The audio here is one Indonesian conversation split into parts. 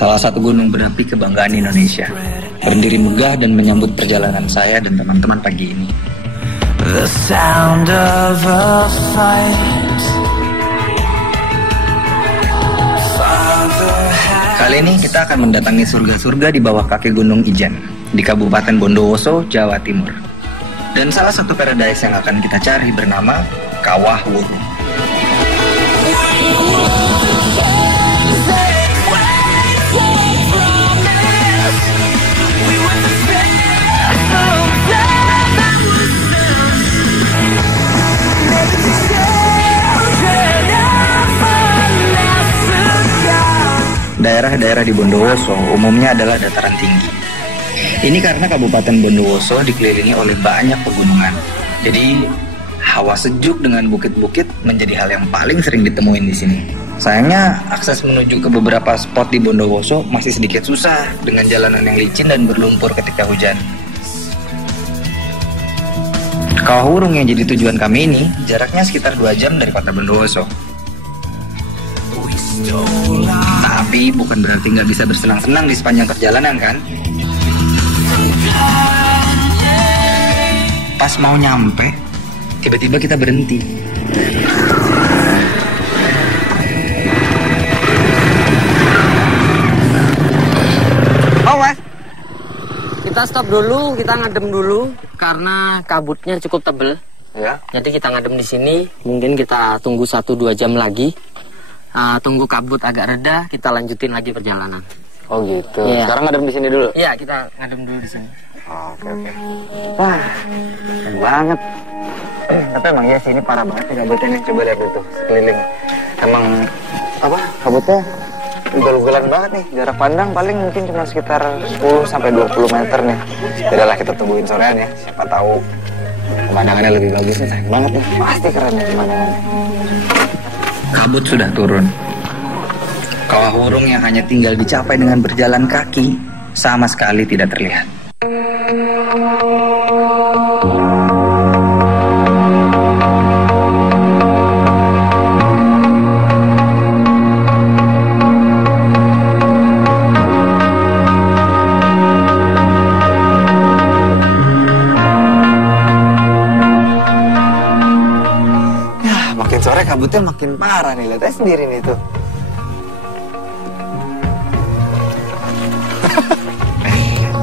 salah satu gunung berapi kebanggaan Indonesia, berdiri megah dan menyambut perjalanan saya dan teman-teman pagi ini. The sound of a fight. Kali ini kita akan mendatangi surga-surga di bawah kaki Gunung Ijen, di Kabupaten Bondowoso, Jawa Timur. Dan salah satu paradise yang akan kita cari bernama Kawah Wurung. Daerah-daerah di Bondowoso umumnya adalah dataran tinggi. Ini karena Kabupaten Bondowoso dikelilingi oleh banyak pegunungan. Jadi, hawa sejuk dengan bukit-bukit menjadi hal yang paling sering ditemuin di sini. Sayangnya, akses menuju ke beberapa spot di Bondowoso masih sedikit susah dengan jalanan yang licin dan berlumpur ketika hujan. Kawah Wurung yang jadi tujuan kami ini jaraknya sekitar 2 jam dari kota Bondowoso. Tapi bukan berarti nggak bisa bersenang-senang di sepanjang perjalanan kan? Pas mau nyampe, tiba-tiba kita berhenti. Oh Mas, kita stop dulu, kita ngadem dulu karena kabutnya cukup tebel. Ya. Jadi kita ngadem di sini, mungkin kita tunggu 1-2 jam lagi. Tunggu kabut agak reda, kita lanjutin lagi perjalanan. Oh gitu. Iya. Sekarang ngadem di sini dulu. Iya, kita ngadem dulu di sini. Oke. Wah, keren banget. Tapi emang ya sini parah banget nih kabutnya nih. Coba lihat itu sekeliling. Emang apa? Kabutnya ugal-ugalan banget nih. Jarak pandang paling mungkin cuma sekitar 10-20 meter nih. Tidaklah kita tungguin sorean ya. Siapa tahu pemandangannya lebih bagus nih. Sayang banget nih. Pasti keren nih pemandangannya. Kabut sudah turun. Kawah Wurung yang hanya tinggal dicapai dengan berjalan kaki sama sekali tidak terlihat. Makin sore kabutnya makin parah nih, lihat aja sendiri nih tuh.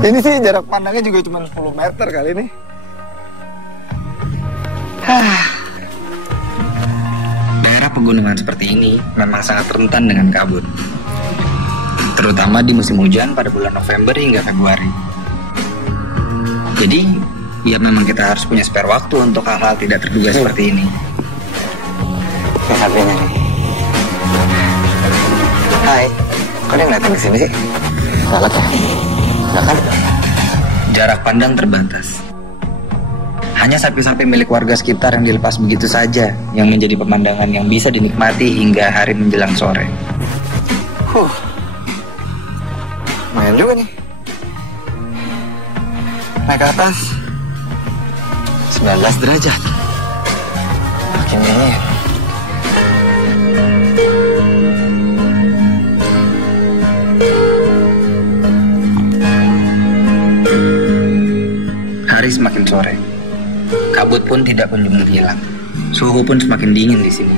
Ini sih jarak pandangnya juga cuma 10 meter kali ini. Daerah pegunungan seperti ini memang sangat rentan dengan kabut, terutama di musim hujan pada bulan November hingga Februari. Jadi, ya memang kita harus punya spare waktu untuk hal-hal tidak terduga seperti ini. HP-nya nih. Hai, kok dia ngeliatin kesini sih? Salah ya? Enggak kan? Jarak pandang terbatas. Hanya sapi-sapi milik warga sekitar yang dilepas begitu saja yang menjadi pemandangan yang bisa dinikmati hingga hari menjelang sore. Lumayan juga nih. Naik ke atas 19 derajat. Makin dingin. Hari semakin sore, kabut pun tidak kunjung menghilang. Suhu pun semakin dingin di sini.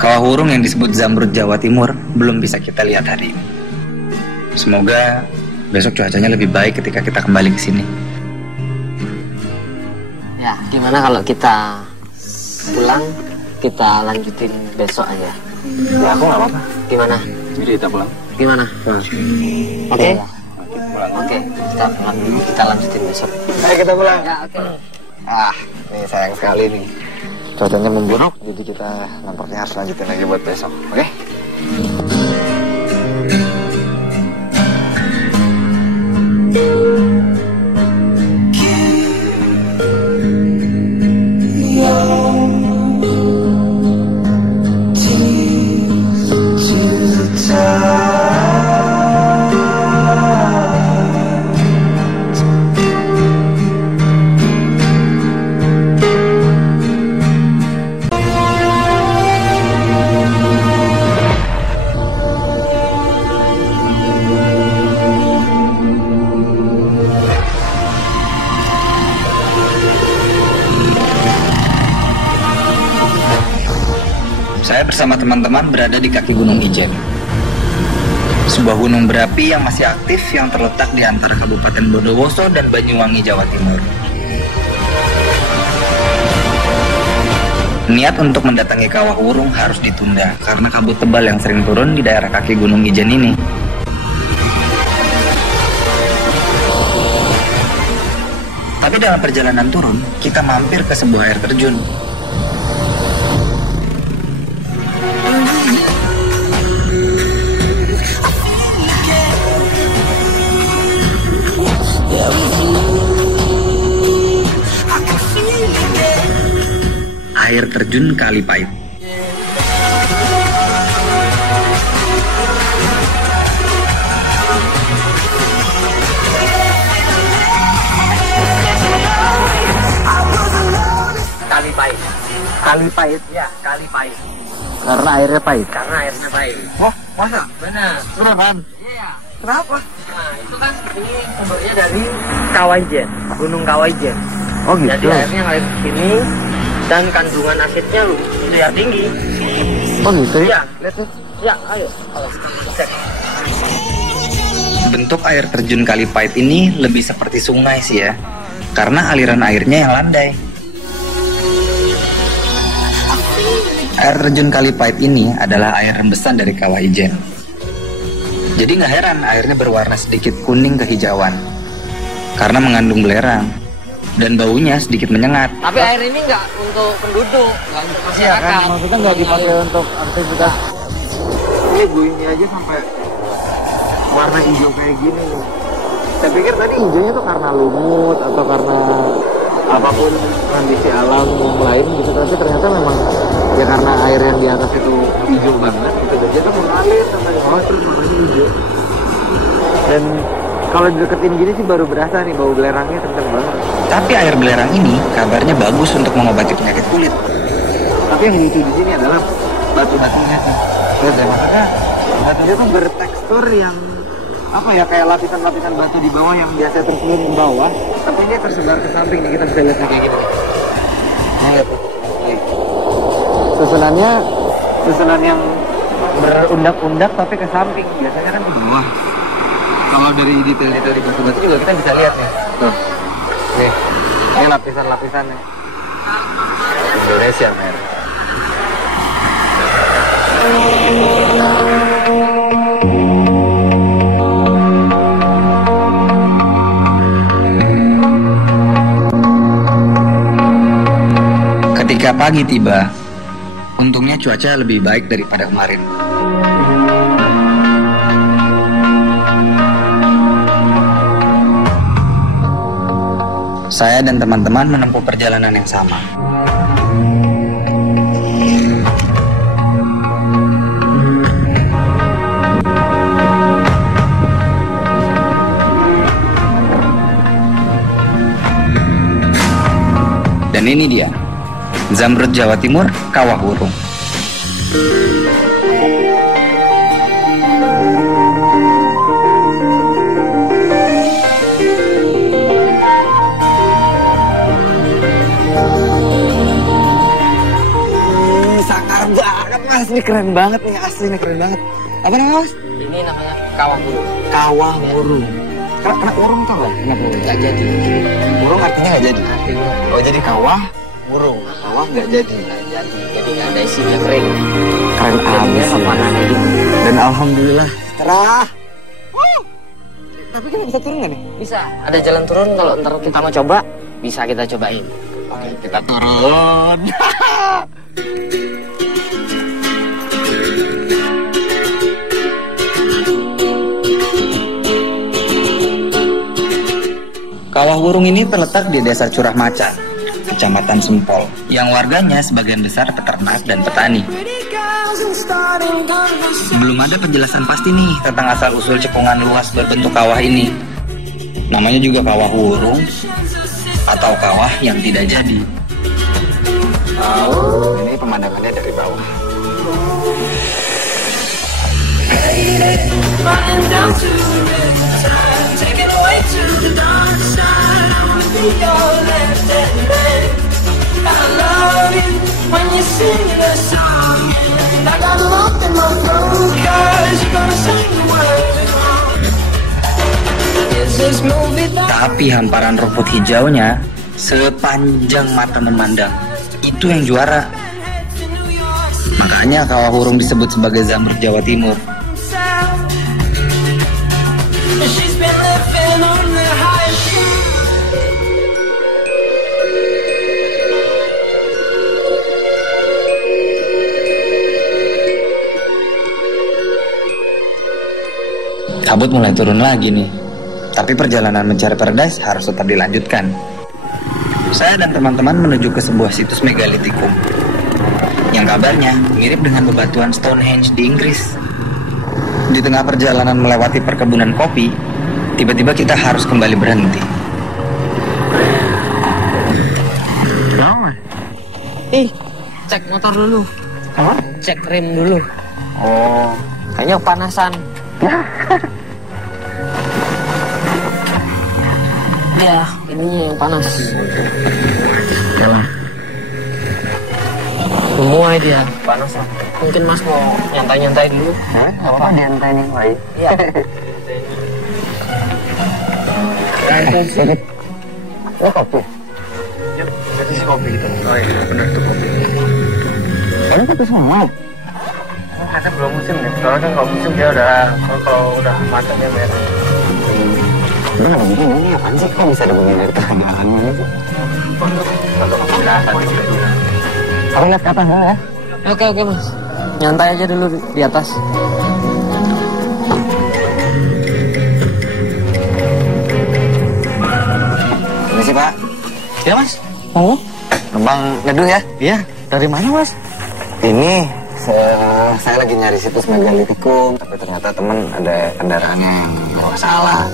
Kawah Wurung yang disebut Zamrud Jawa Timur belum bisa kita lihat hari ini. Semoga besok cuacanya lebih baik ketika kita kembali ke sini. Ya, gimana kalau kita pulang, kita lanjutin besok aja? Ya aku nggak apa-apa. Gimana? Jadi kita pulang. Gimana? Oke. Oke, Kita lanjutin besok. Ayo kita pulang. Ya, oke. Nih sayang sekali nih. Cuacanya memburuk, jadi kita nampaknya harus lanjutin lagi buat besok. Oke? bersama teman-teman berada di kaki Gunung Ijen. Sebuah gunung berapi yang masih aktif yang terletak di antara Kabupaten Bondowoso dan Banyuwangi, Jawa Timur. Niat untuk mendatangi Kawah Wurung harus ditunda karena kabut tebal yang sering turun di daerah kaki Gunung Ijen ini. Tapi dalam perjalanan turun, kita mampir ke sebuah air terjun. Air terjun Kali Pait. Kali Pait. Kali Pait? Ya, Kali Pait. Karena airnya pahit? Karena airnya pahit. Oh, masa? Benar. Beneran? Iya. Kenapa? Nah, itu kan ini sumbernya dari Kawah Ijen, Gunung Kawah Ijen. Oh gitu? Jadi airnya ngalir ke sini dan kandungan asidnya lu itu ya tinggi. Oh gitu ya? Lihat nih. Ya, ayo. Kalau kita cek. Bentuk air terjun Kali Pait ini lebih seperti sungai sih ya, karena aliran airnya yang landai. Air terjun Kali Pait ini adalah air rembesan dari Kawah Ijen. Jadi nggak heran airnya berwarna sedikit kuning kehijauan, karena mengandung belerang dan baunya sedikit menyengat. Tapi air ini nggak untuk penduduk, nggak untuk masyarakat. Maksudnya nggak dipakai untuk aktivitas. Ini buihnya aja sampai warna hijau kayak gini. Saya pikir tadi hijaunya tuh karena lumut atau karena apapun kondisi alam yang lain gitu, tapi ternyata memang ya karena air yang di atas itu hijau banget gitu, dan dia tuh mengalir sampai ke bawah terus warnanya hijau. Dan kalau dideketin gini sih baru berasa nih bau belerangnya kenceng banget. Tapi air belerang ini kabarnya bagus untuk mengobati penyakit kulit. Tapi yang lucu di sini adalah batu-batunya sih. Lihat deh, maksudnya batunya tuh bertekstur yang apa ya, kayak lapisan-lapisan batu di bawah yang biasa terselip ke bawah, tapi ini tersebar ke samping nih, kita bisa lihat kayak gini. Nah, lihat. Susunan yang berundak-undak tapi ke samping, biasanya kan ke bawah. Kalau dari detail-detail di batu-batu juga kita bisa lihat nih. Tuh. Nih, ini lapisan-lapisannya. Indonesia, men. Ketika pagi tiba, untungnya cuaca lebih baik daripada kemarin. Saya dan teman-teman menempuh perjalanan yang sama. Dan ini dia, Zamrud Jawa Timur, Kawah Wurung. Sakar banget mas, ini keren banget nih, asli ini keren banget. Apa namanya mas? Ini namanya Kawah Wurung. Kawah Wurung. Kena Wurung tau gak? Kenapa Wurung? Nggak jadi. Wurung artinya nggak jadi? Artinya Oh jadi kawah, Wurung. Kawah nggak jadi. nggak jadi. Jadi nggak ada isinya kering. Keren Jadinya abis. pemandangan gitu. Dan alhamdulillah cerah. Tapi kita bisa turun nggak nih? Bisa. Ada jalan turun, kalau ntar kita mau coba, bisa kita cobain. Oke, kita turun. Kawah Wurung ini terletak di Desa Curah Macan, Kecamatan Sempol, yang warganya sebagian besar peternak dan petani. Belum ada penjelasan pasti nih tentang asal-usul cekungan luas berbentuk kawah ini. Namanya juga Kawah Wurung atau kawah yang tidak jadi. Ini pemandangannya dari bawah. I got locked in my phone, 'cause you're gonna say the word. Is this movie that Tapi hamparan rumput hijaunya sepanjang mata memandang, itu yang juara. Makanya kawah hurung disebut sebagai Zamrud Jawa Timur. she's been living on the high street? Kabut mulai turun lagi nih. Tapi perjalanan mencari paradise harus tetap dilanjutkan. Saya dan teman-teman menuju ke sebuah situs megalitikum yang kabarnya mirip dengan bebatuan Stonehenge di Inggris. Di tengah perjalanan melewati perkebunan kopi, tiba-tiba kita harus kembali berhenti. Cek motor dulu. Apa? Cek rem dulu. Oh, Kayaknya kepanasan. Ya, ini yang panas. yalah. Semua dia panas. Mungkin Mas mau nyantai-nyantai dulu. Hah? Apa diantai nih, Wai? Iya. Oh, kopi. Itu si kopi gitu. Oh iya, benar tuh kopi. Ini kopi semua. Karena belum musim deh. Soalnya kan kalau musim dia udah kalau udah matangnya merah. Udah nggak begini, ini apaan sih? Kok bisa ada begini dari tengah jalan ini sih? Aku lihat ke atas dulu ya. Oke Mas. Nyantai aja dulu di atas. Ini sih Pak. Ya Mas. Oh? Numpang neduh ya? Iya. Dari mana Mas? Ini saya lagi nyari situs megalitikum, tapi ternyata temen ada kendaraannya yang bawa salah.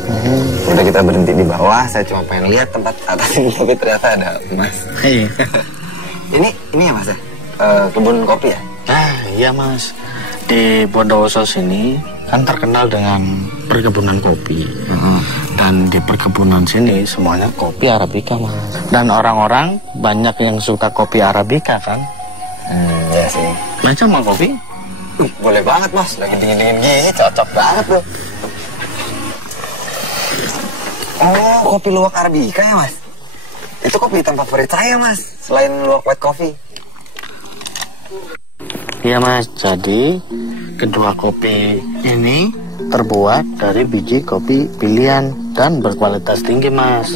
Udah kita berhenti di bawah, saya cuma pengen lihat tempat atas ini, tapi ternyata ada emas. Iya. Ini ya Mas ya? Kebun kopi ya? Nah, iya Mas. Di Bondowoso sini kan terkenal dengan perkebunan kopi. Dan di perkebunan sini semuanya kopi Arabica, Mas. Dan orang-orang banyak yang suka kopi Arabica kan? Iya sih. Macam mau kopi? Boleh banget Mas, lagi dingin-dingin gini cocok banget loh. Oh, kopi luwak Arabica ya Mas? Itu kopi hitam favorit saya Mas, selain luwak white coffee. Iya Mas, jadi kedua kopi ini terbuat dari biji kopi pilihan dan berkualitas tinggi Mas.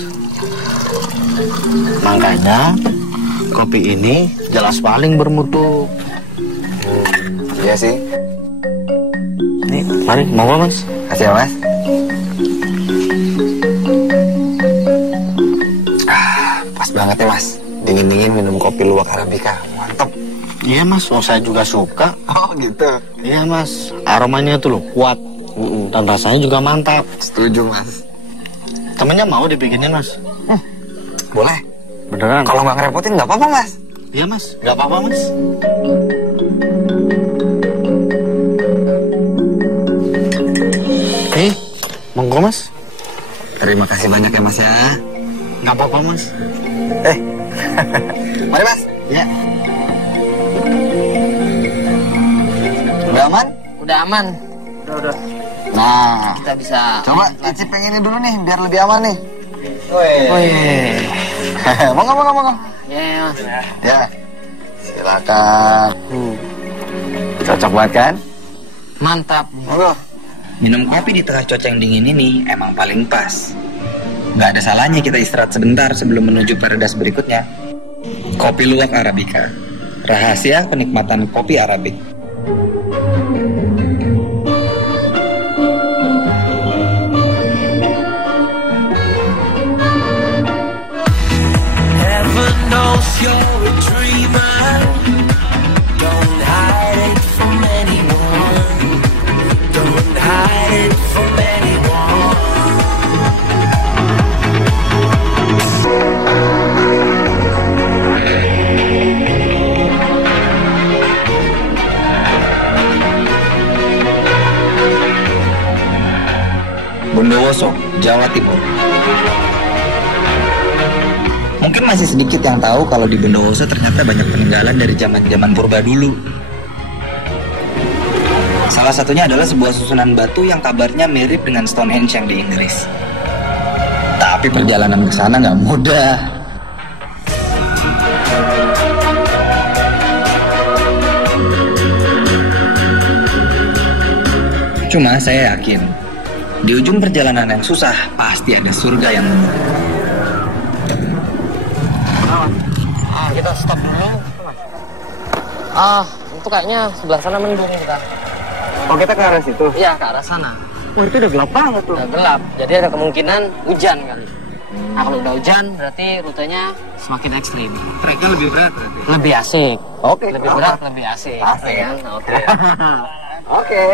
Makanya kopi ini jelas paling bermutu. Iya sih. Nih, mari, mau Mas? Kasih ya Mas. Pas banget ya Mas, dingin-dingin minum kopi luwak Arabica, mantap. Iya Mas, saya juga suka. Oh gitu. Iya Mas, aromanya tuh loh kuat. Dan rasanya juga mantap. Setuju Mas. Temennya mau dibikinin Mas? Boleh. Beneran? Kalau nggak ngerepotin nggak apa-apa Mas. Iya Mas, nggak apa-apa Mas. Monggo Mas. Terima kasih banyak ya Mas ya. Nggak apa-apa Mas. Mari Mas. Ya. Udah aman? Udah aman. Udah. Nah, Kita bisa. coba icip yang ini dulu nih, biar lebih aman nih. Wih. Monggo. Ya Mas. Ya, silakan. Cocok banget kan? Mantap. Monggo. Minum kopi di tengah cuaca yang dingin ini emang paling pas. Nggak ada salahnya kita istirahat sebentar sebelum menuju paradise berikutnya. Kopi luwak Arabica. Rahasia penikmatan kopi Arabik. Heaven knows you're a dreamer. Don't hide it from anyone. Don't hide it from anyone. Bondowoso, Jawa Timur. Mungkin masih sedikit yang tahu kalau di Bondowoso ternyata banyak peninggalan dari zaman-zaman purba dulu. Salah satunya adalah sebuah susunan batu yang kabarnya mirip dengan Stonehenge yang di Inggris. Tapi perjalanan ke sana nggak mudah. Cuma saya yakin, di ujung perjalanan yang susah, pasti ada surga yang menunggu. Kita stop dulu. Itu kayaknya sebelah sana mendung kita. Oh, kita ke arah situ? Iya, ke arah sana. Oh, itu udah gelap banget tuh. Udah gelap, jadi ada kemungkinan hujan kali. Nah, kalau udah hujan, berarti rutenya semakin ekstrim. Treknya lebih berat berarti? Lebih asik. Oke. Lebih berat, lebih asik. Asik. Ya kan? Oke. Oke.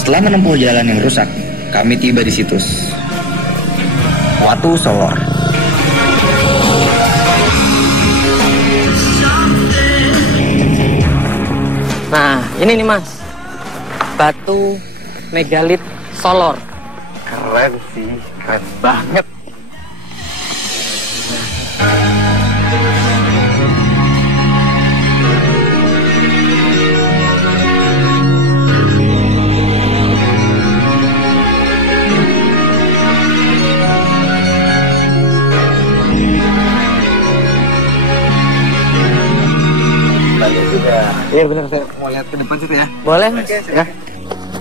Setelah menempuh jalan yang rusak, kami tiba di situs Watu Solor. Nah, ini nih Mas. Batu megalit Solor. Keren sih, keren banget. Iya benar, saya mau lihat ke depan situ ya. Boleh Mas? Ya.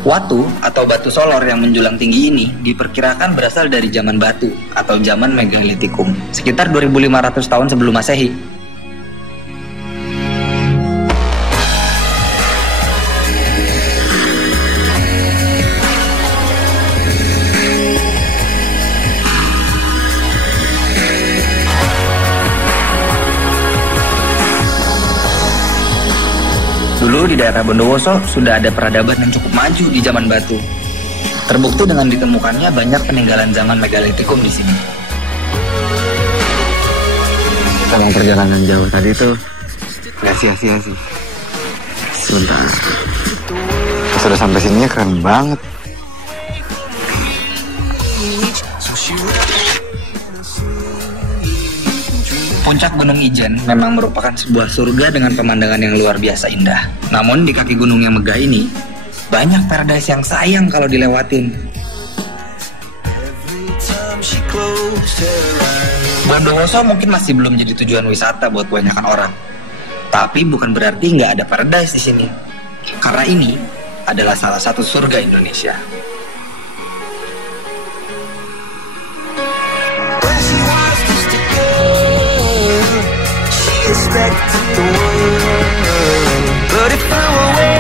Watu atau batu solor yang menjulang tinggi ini diperkirakan berasal dari zaman batu atau zaman megalitikum, sekitar 2500 tahun sebelum Masehi. Dulu di daerah Bondowoso sudah ada peradaban yang cukup maju di zaman batu. Terbukti dengan ditemukannya banyak peninggalan zaman megalitikum di sini. Kalau perjalanan jauh tadi tuh nggak sia-sia sih. Sebentar. Pas udah sampai sininya keren banget. Puncak Gunung Ijen memang merupakan sebuah surga dengan pemandangan yang luar biasa indah. Namun di kaki gunung yang megah ini, banyak paradise yang sayang kalau dilewatin. Bondowoso mungkin masih belum jadi tujuan wisata buat kebanyakan orang. Tapi bukan berarti nggak ada paradise di sini. Karena ini adalah salah satu surga Indonesia. Expected the world, but if I were